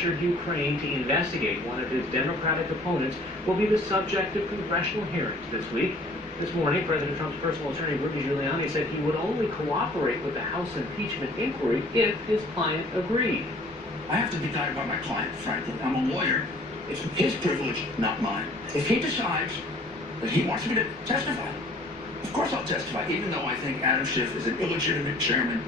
pressured Ukraine to investigate one of his Democratic opponents will be the subject of congressional hearings this week. This morning, President Trump's personal attorney, Rudy Giuliani, said he would only cooperate with the House impeachment inquiry if his client agreed. I have to be guided by my client, frankly. I'm a lawyer. It's his privilege, not mine. If he decides that he wants me to testify, of course I'll testify, even though I think Adam Schiff is an illegitimate chairman.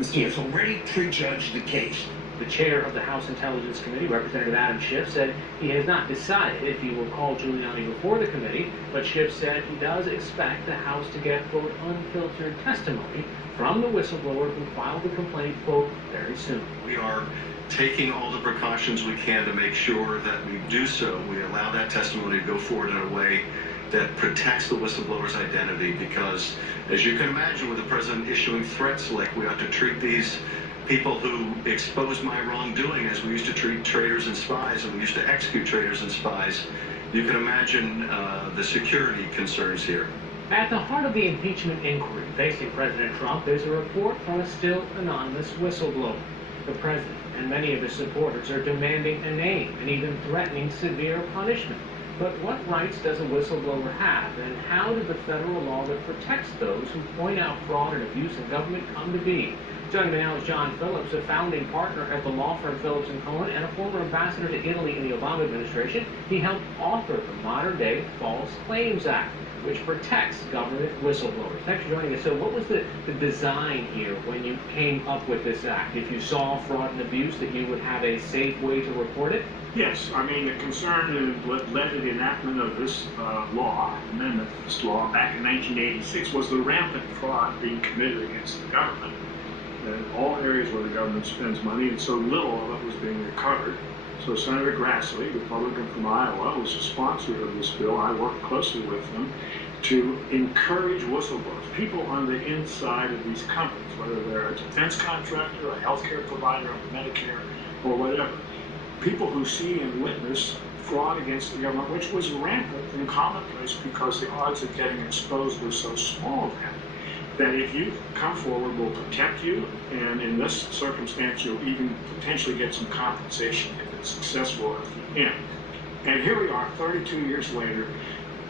He has already prejudged the case. The chair of the House Intelligence Committee, Representative Adam Schiff, said he has not decided if he will call Giuliani before the committee, but Schiff said he does expect the House to get, quote, unfiltered testimony from the whistleblower who filed the complaint, quote, very soon. We are taking all the precautions we can to make sure that we do so. We allow that testimony to go forward in a way that protects the whistleblower's identity, because, as you can imagine, with the president issuing threats like we ought to treat these people who expose my wrongdoing as we used to treat traitors and spies, and we used to execute traitors and spies, you can imagine the security concerns here. At the heart of the impeachment inquiry facing President Trump is a report from a still anonymous whistleblower. The president and many of his supporters are demanding a name and even threatening severe punishment. But what rights does a whistleblower have, and how did the federal law that protects those who point out fraud and abuse in government come to be? Joining me now is John Phillips, a founding partner at the law firm Phillips & Cohen and a former ambassador to Italy in the Obama administration. He helped author the modern-day False Claims Act, which protects government whistleblowers. Thanks for joining us. So what was the design here when you came up with this act? If you saw fraud and abuse, that you would have a safe way to report it? Yes, I mean, the concern and what led to the enactment of this amendment to this law back in 1986 was the rampant fraud being committed against the government in all areas where the government spends money, and so little of it was being recovered. So Senator Grassley, Republican from Iowa, was the sponsor of this bill. I worked closely with him to encourage whistleblowers, people on the inside of these companies, whether they're a defense contractor, a healthcare provider under Medicare, or whatever. People who see and witness fraud against the government, which was rampant and commonplace because the odds of getting exposed were so small then, that if you come forward, we'll protect you, and in this circumstance, you'll even potentially get some compensation if it's successful at the end. And here we are, 32 years later.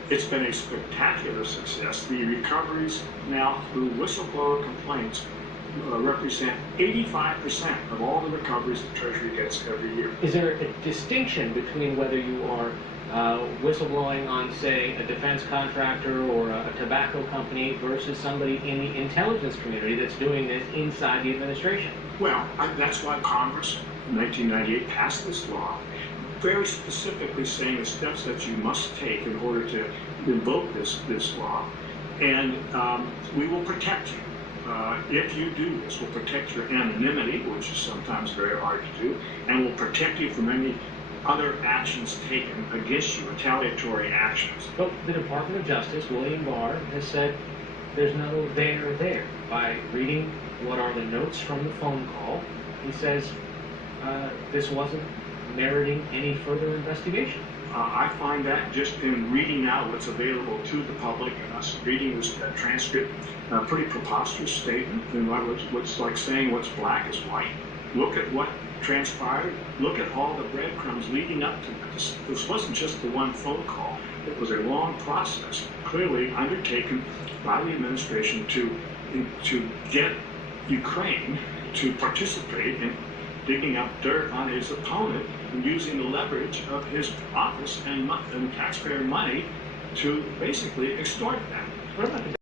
It's been a spectacular success. The recoveries now through whistleblower complaints represent 85% of all the recoveries the Treasury gets every year. Is there a distinction between whether you are whistleblowing on, say, a defense contractor or a tobacco company versus somebody in the intelligence community that's doing this inside the administration? Well, that's why Congress in 1998 passed this law, very specifically saying the steps that you must take in order to invoke this law, and we will protect you. If you do this, we'll protect your anonymity, which is sometimes very hard to do, and we'll protect you from any other actions taken against you, retaliatory actions. But the Department of Justice, William Barr, has said there's no there. By reading what are the notes from the phone call, he says this wasn't meriting any further investigation. I find that just in reading out what's available to the public and us reading this transcript, a pretty preposterous statement. And what's like saying what's black is white. Look at what transpired. Look at all the breadcrumbs leading up to this. This wasn't just the one phone call. It was a long process, clearly undertaken by the administration to get Ukraine to participate in digging up dirt on his opponent and using the leverage of his office and taxpayer money to basically extort them. What about the